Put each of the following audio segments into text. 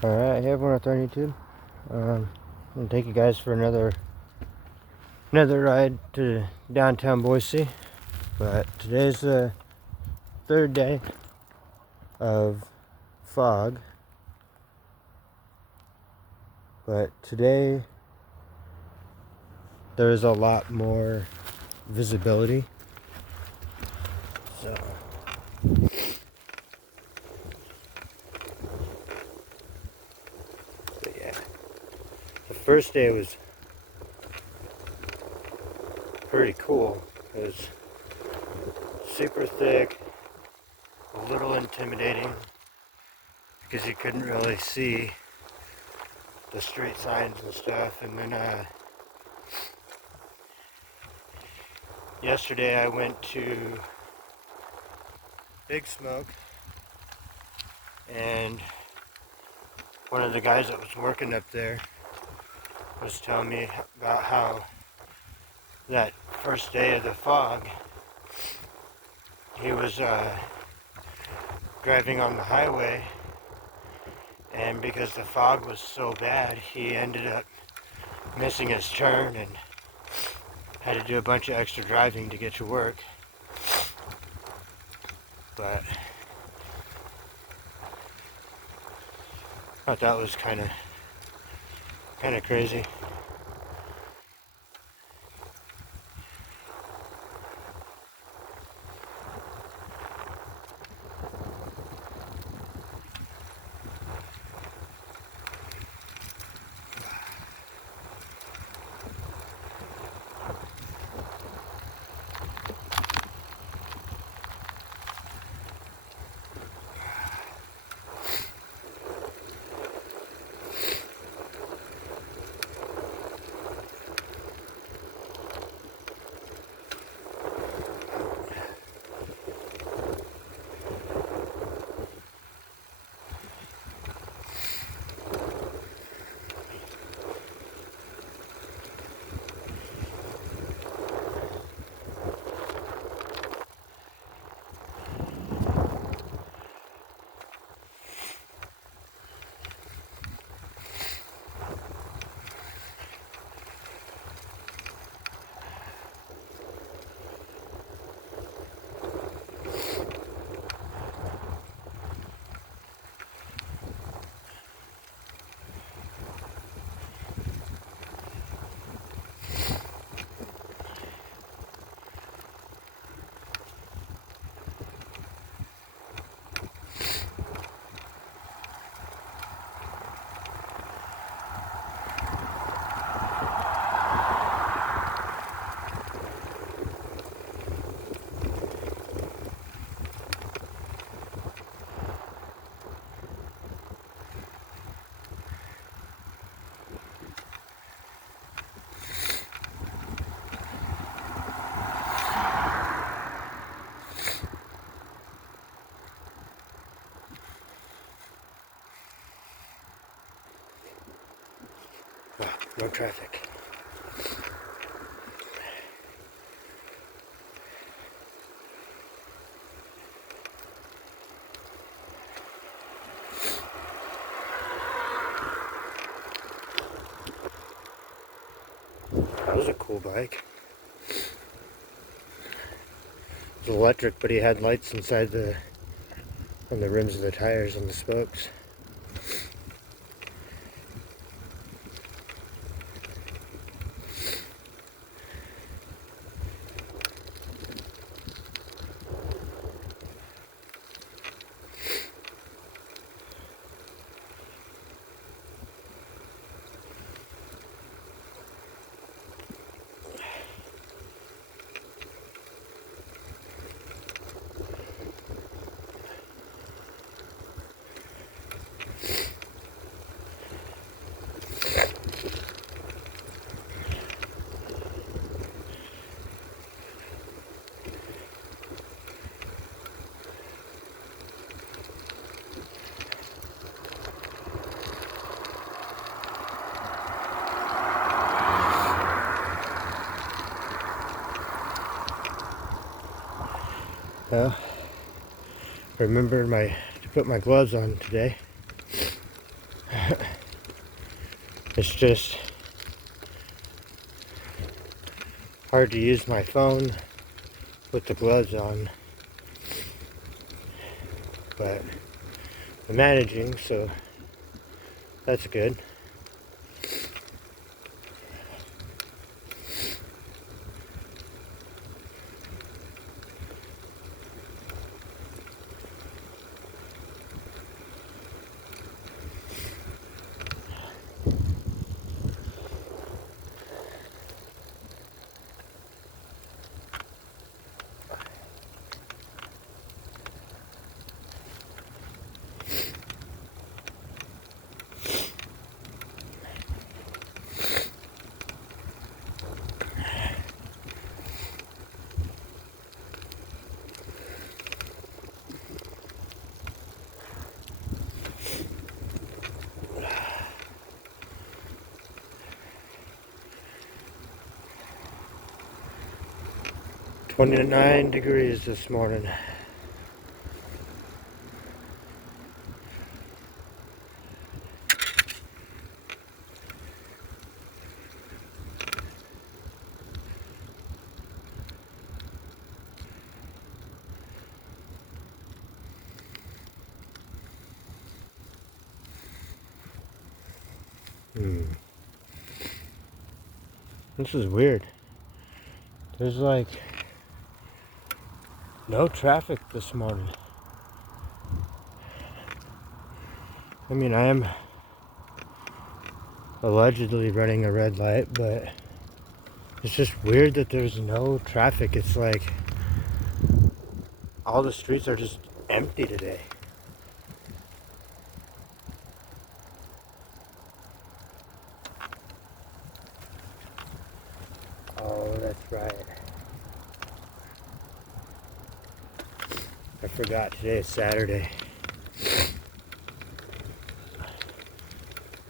Alright, hey everyone out there on YouTube. I'm gonna take you guys for another ride to downtown Boise. But today's the third day of fog. But today there's a lot more visibility. So but yeah. The first day was pretty cool. It was super thick, a little intimidating because you couldn't really see the street signs and stuff. And then yesterday I went to Big Smoke, and one of the guys that was working up there was telling me about how that first day of the fog, he was driving on the highway, and because the fog was so bad, he ended up missing his turn and had to do a bunch of extra driving to get to work. But I thought that was kind of crazy. Wow, no traffic. That was a cool bike. It was electric, but he had lights inside on the rims of the tires and the spokes. Well, remember to put my gloves on today. It's just hard to use my phone with the gloves on, but I'm managing, so that's good. "29 degrees this morning." This is weird. There's like no traffic this morning. I mean, I am allegedly running a red light, but it's just weird that there's no traffic. It's like all the streets are just empty today. Oh, that's right. I forgot today is Saturday.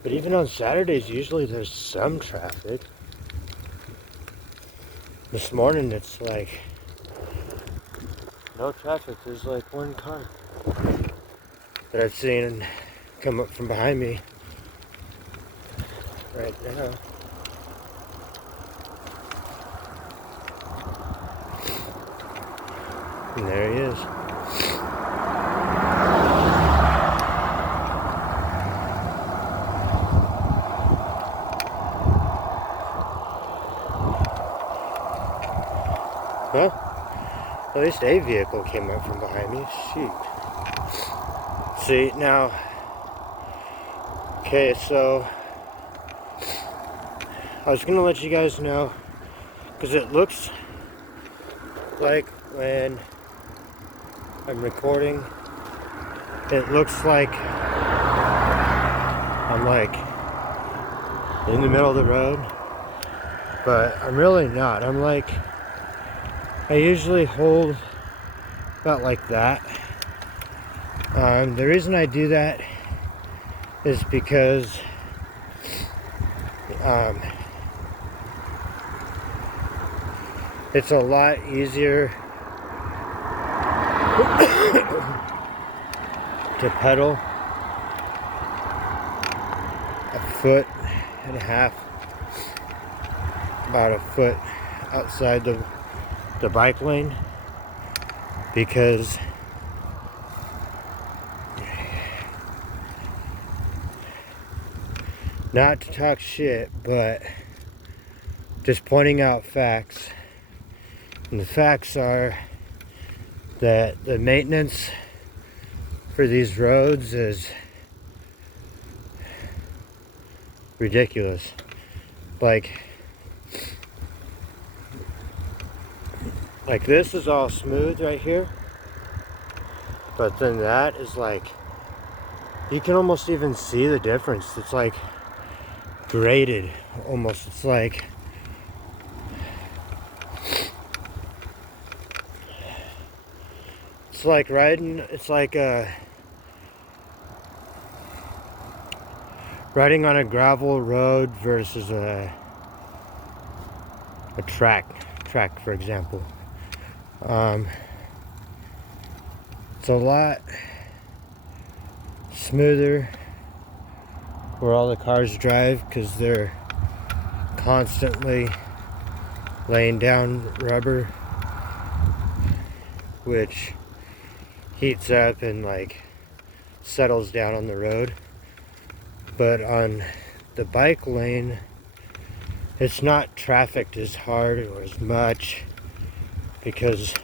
But even on Saturdays, usually there's some traffic. This morning it's like no traffic. There's like one car that I've seen come up from behind me right now. And there he is. Huh? At least a vehicle came up from behind me. Shoot. See, now, okay, so I was gonna let you guys know, because it looks like when I'm recording, it looks like I'm like in the middle of the road, but I'm really not. I'm like, I usually hold about like that. The reason I do that is because it's a lot easier to pedal a foot and a half, about a foot outside the bike lane, because not to talk shit, but just pointing out facts. And the facts are that the maintenance for these roads is ridiculous. Like this is all smooth right here, but then that is like, you can almost even see the difference. It's like graded almost. It's like riding, it's like riding on a gravel road versus a track, for example. It's a lot smoother, where all the cars drive, because they're constantly laying down rubber, which heats up and like settles down on the road. But on the bike lane, it's not trafficked as hard or as much, because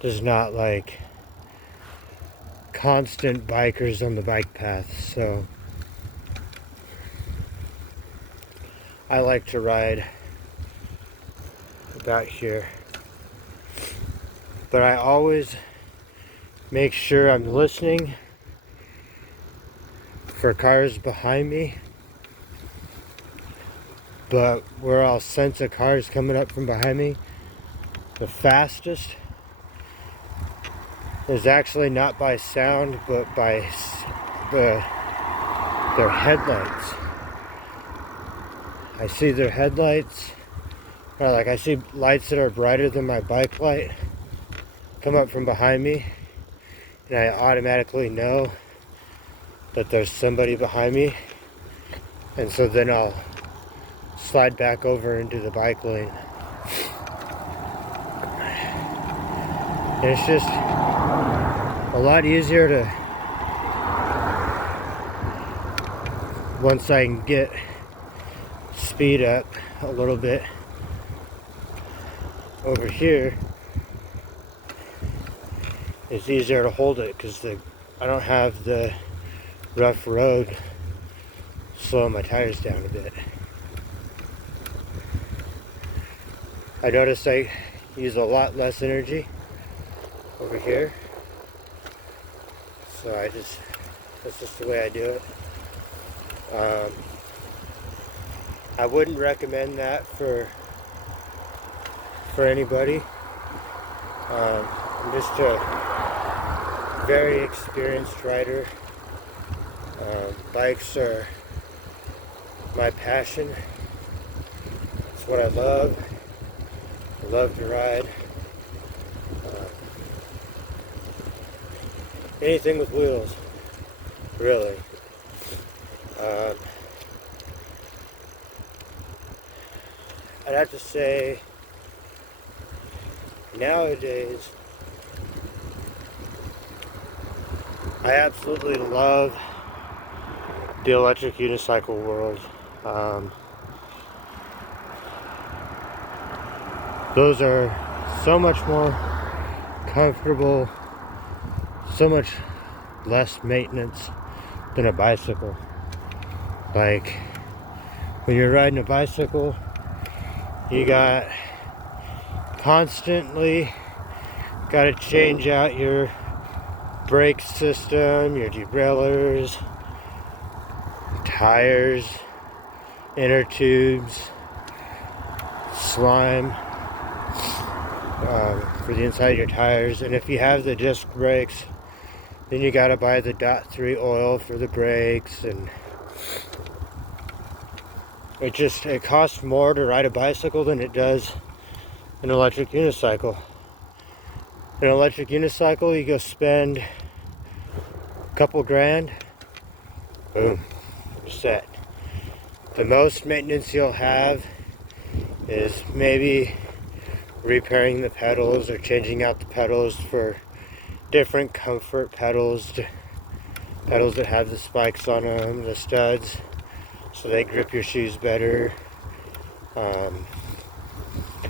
there's not like constant bikers on the bike path. So I like to ride about here, but I always make sure I'm listening for cars behind me, but where I'll sense a car is coming up from behind me the fastest is actually not by sound, but by their headlights. I see their headlights, or like I see lights that are brighter than my bike light come up from behind me, and I automatically know that there's somebody behind me, and so then I'll slide back over into the bike lane. And it's just a lot easier to, once I can get speed up a little bit over here, it's easier to hold it because I don't have the rough road slow my tires down a bit. I noticed I use a lot less energy over here, so that's just the way I do it. I wouldn't recommend that for anybody. I'm just a very experienced rider. Bikes are my passion. It's what I love. I love to ride. Anything with wheels, really. I'd have to say, nowadays, I absolutely love the electric unicycle world. Those are so much more comfortable, so much less maintenance than a bicycle. Like, when you're riding a bicycle, you got constantly got to change out your brake system, your derailleurs, tires, inner tubes, slime for the inside of your tires. And if you have the disc brakes, then you got to buy the .3 oil for the brakes, and it costs more to ride a bicycle than it does an electric unicycle. An electric unicycle, you go spend a couple grand, boom, you're set. The most maintenance you'll have is maybe repairing the pedals or changing out the pedals for different comfort pedals, pedals that have the spikes on them, the studs, so they grip your shoes better.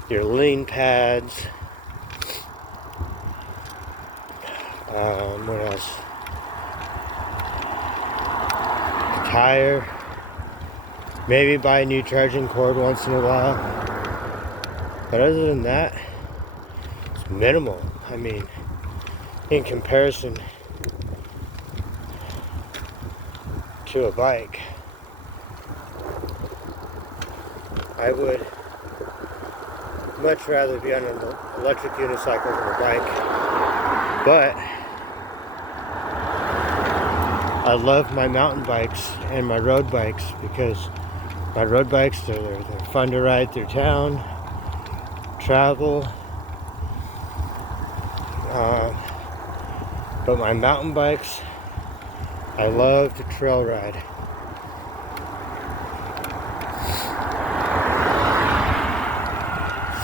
Your lean pads. What else? The tire. Maybe buy a new charging cord once in a while. But other than that, it's minimal. I mean, in comparison to a bike, I would much rather be on an electric unicycle than a bike. But I love my mountain bikes and my road bikes, because my road bikes, they're fun to ride through town, travel. But my mountain bikes, I love to trail ride.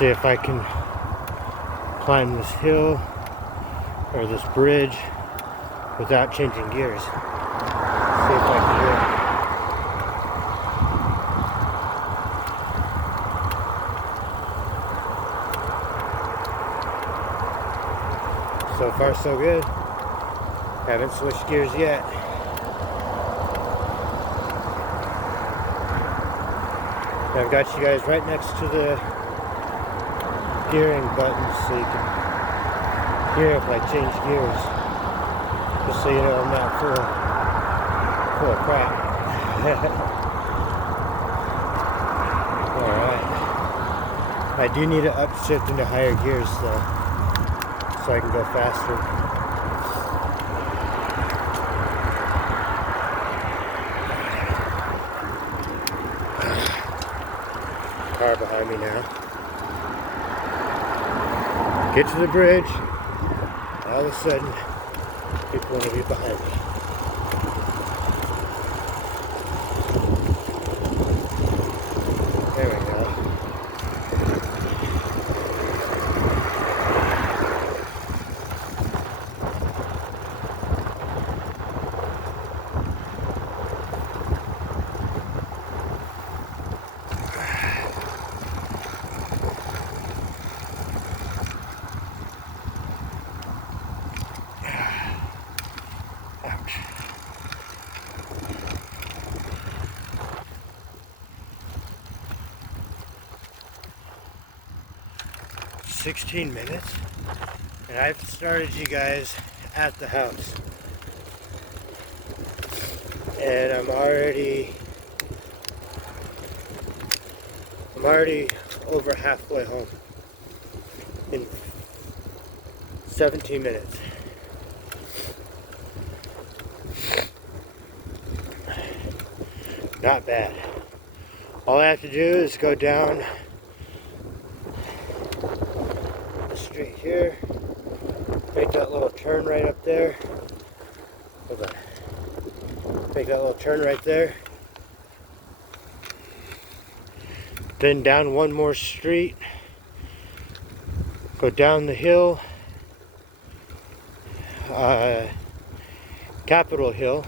see if I can climb this hill or this bridge without changing gears. See if I can do it. So far so good. Haven't switched gears yet. I've got you guys right next to the gearing buttons so you can hear if I change gears. Just so you know I'm not full of crap. Alright. I do need to upshift into higher gears though, so I can go faster. Car behind me now. Get to the bridge. All of a sudden, people want to be behind me. There we go. Ouch. "16 minutes, and I've started you guys at the house, and I'm already over halfway home in 17 minutes. Not bad. All I have to do is go down the street here, make that little turn right up there. Hold on. Make that little turn right there. Then down one more street. Go down the hill. Capitol Hill.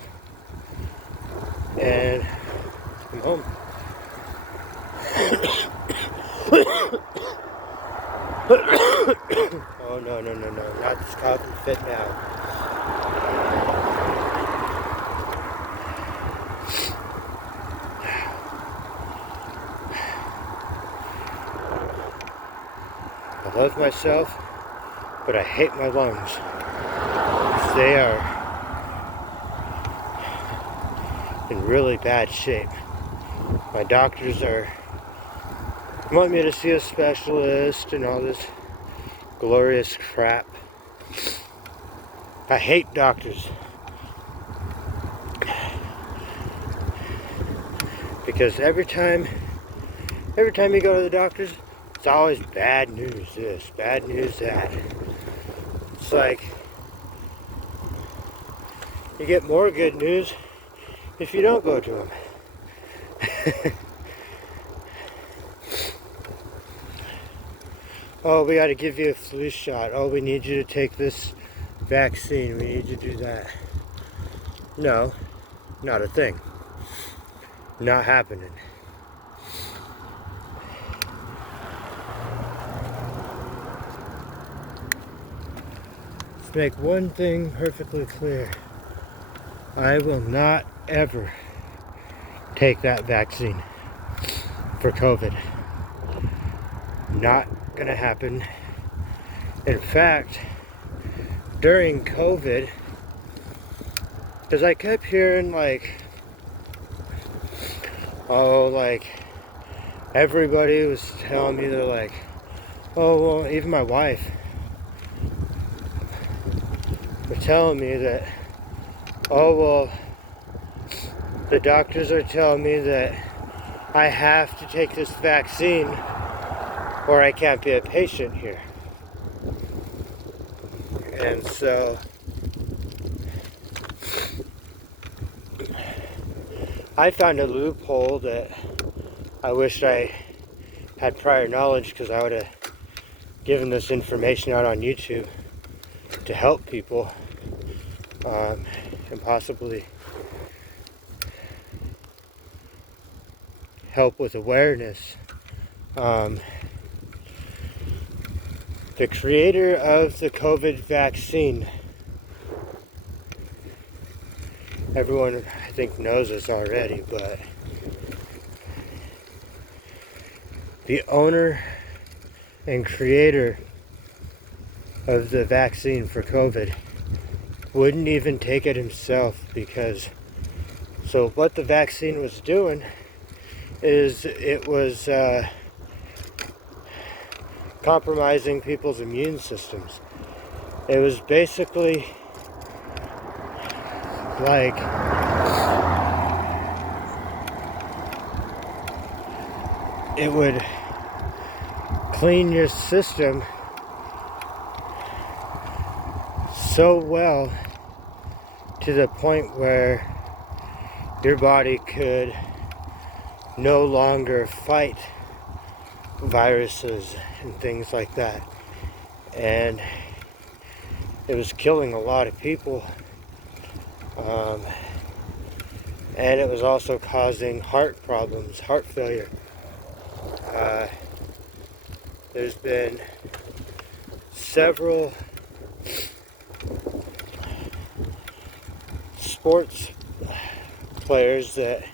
And I'm home. Oh no, not this coughing fit now. I love myself, but I hate my lungs. They are in really bad shape. My doctors want me to see a specialist and all this glorious crap. I hate doctors because every time you go to the doctors, it's always bad news this, bad news that. It's like you get more good news if you don't go to them. Oh, we got to give you a flu shot. Oh, we need you to take this vaccine. We need you to do that. No, not a thing. Not happening. Let's make one thing perfectly clear. I will not ever take that vaccine for COVID. Not gonna happen. In fact, during COVID, because I kept hearing everybody was telling me, they're like, oh, well, even my wife were telling me that, oh, well, the doctors are telling me that I have to take this vaccine or I can't be a patient here. And so I found a loophole that I wished I had prior knowledge, because I would have giving this information out on YouTube to help people, and possibly help with awareness. The creator of the COVID vaccine, everyone I think knows this already, but the owner and creator of the vaccine for COVID wouldn't even take it himself, because so what the vaccine was doing is it was compromising people's immune systems. It was basically like it would clean your system so well to the point where your body could no longer fight viruses and things like that. And it was killing a lot of people. And it was also causing heart problems, heart failure. There's been several sports players that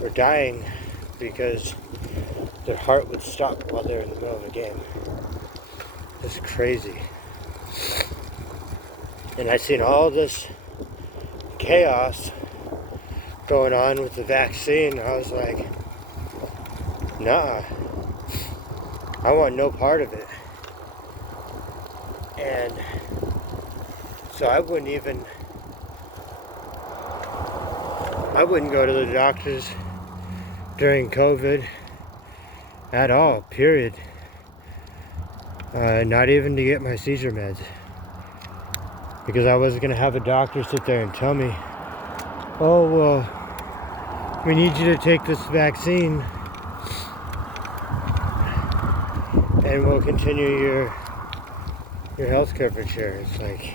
were dying because their heart would stop while they're in the middle of a game. It's crazy. And I seen all this chaos going on with the vaccine. I was like, nah, I want no part of it. And so I wouldn't go to the doctors during COVID at all, period. Not even to get my seizure meds, because I wasn't going to have a doctor sit there and tell me, oh, well, we need you to take this vaccine and we'll continue your health coverage here. It's like,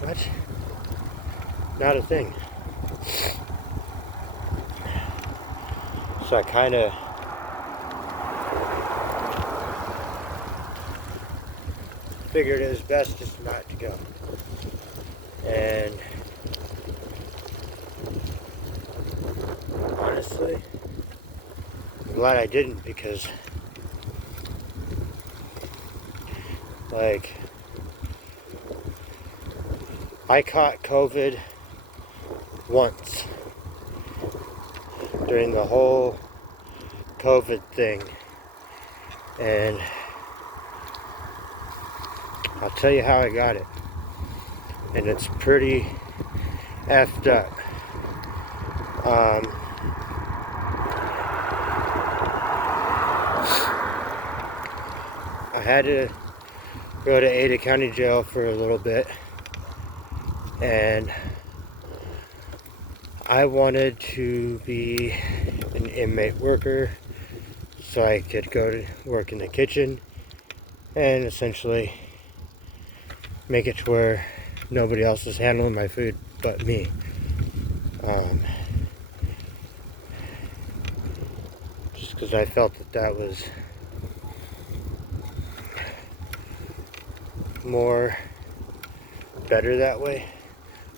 what? Not a thing. So I kind of figured it was best just not to go. And honestly, I'm glad I didn't, because like I caught COVID once during the whole COVID thing, and I'll tell you how I got it, and it's pretty effed up. I had to go to Ada County Jail for a little bit, and I wanted to be an inmate worker so I could go to work in the kitchen and essentially make it to where nobody else is handling my food but me. Just because I felt that was more better that way.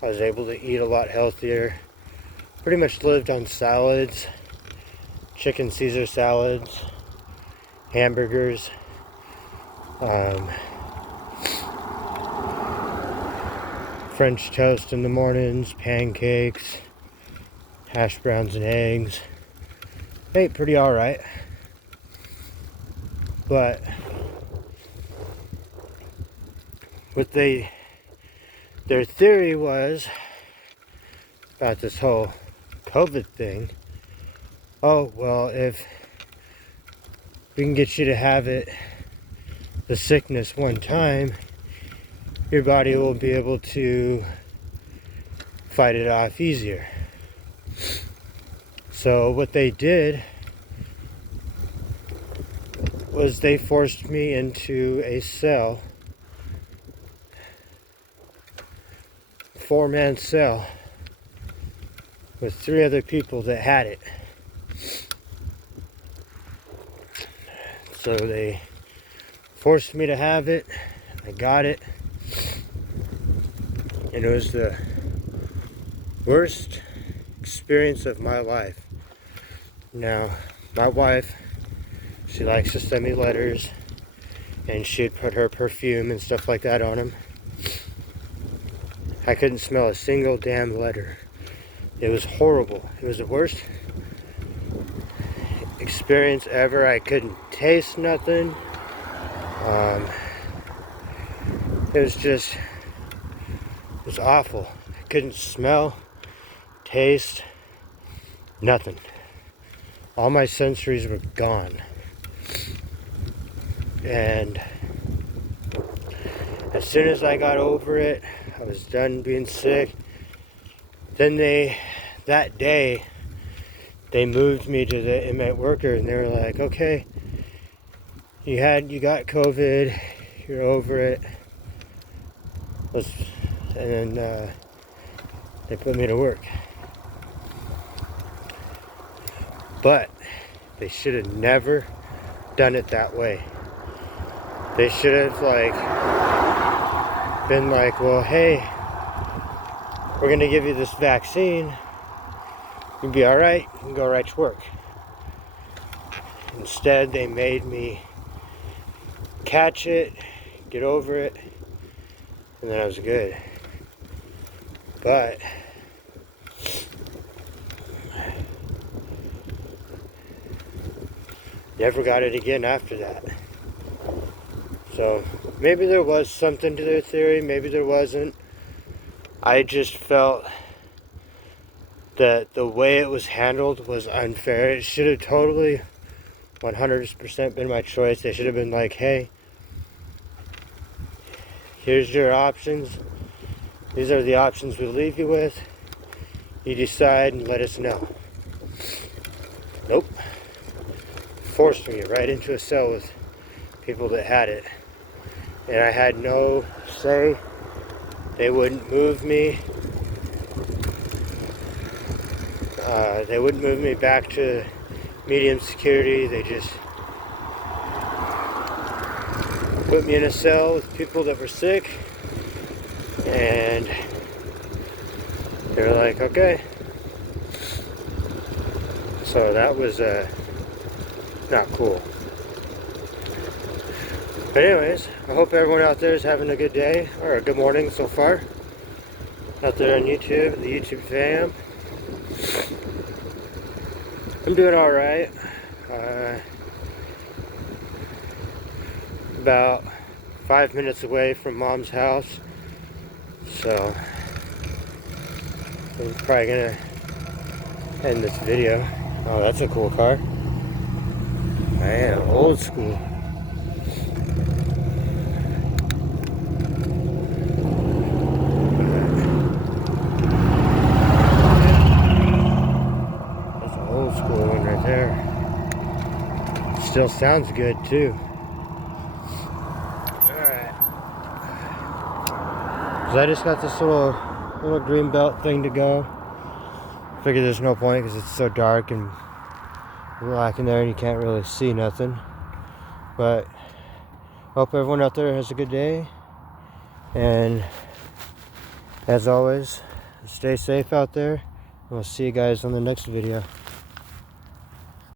I was able to eat a lot healthier. Pretty much lived on salads, chicken Caesar salads, hamburgers, French toast in the mornings, pancakes, hash browns and eggs. Ate pretty alright. But what their theory was about this whole COVID thing, oh, well, if we can get you to have the sickness one time, your body will be able to fight it off easier. So what they did was they forced me into a cell, 4-man cell, with 3 other people that had it. So they forced me to have it. I got it. And it was the worst experience of my life. Now, my wife, she likes to send me letters, and she'd put her perfume and stuff like that on them. I couldn't smell a single damn letter. It was horrible. It was the worst experience ever. I couldn't taste nothing. It was awful. I couldn't smell, taste, nothing. All my sensories were gone. And as soon as I got over it, I was done being sick. Then that day, they moved me to the inmate worker, and they were like, okay, you got COVID, you're over it. And then they put me to work. But they should have never done it that way. They should have been like, well, hey, we're gonna give you this vaccine. You'll be all right. You can go right to work. Instead, they made me catch it, get over it, and then I was good. But never got it again after that. So maybe there was something to their theory, maybe there wasn't. I just felt that the way it was handled was unfair. It should have totally 100% been my choice. They should have been like, hey, here's your options. These are the options we leave you with. You decide and let us know. Nope. Forced me right into a cell with people that had it. And I had no say. They wouldn't move me. They wouldn't move me back to medium security. They just put me in a cell with people that were sick. And they were like, okay. So that was not cool. But anyways, I hope everyone out there is having a good day, or a good morning so far. Out there on YouTube, the YouTube fam. I'm doing alright. About 5 minutes away from Mom's house. So I'm probably gonna end this video. Oh, that's a cool car. Man, old school. That's an old school one right there. Still sounds good too. Alright. So I just got this little green belt thing to go. Figured there's no point because it's so dark and black in there and you can't really see nothing. But hope everyone out there has a good day, and as always, stay safe out there, and we'll see you guys on the next video.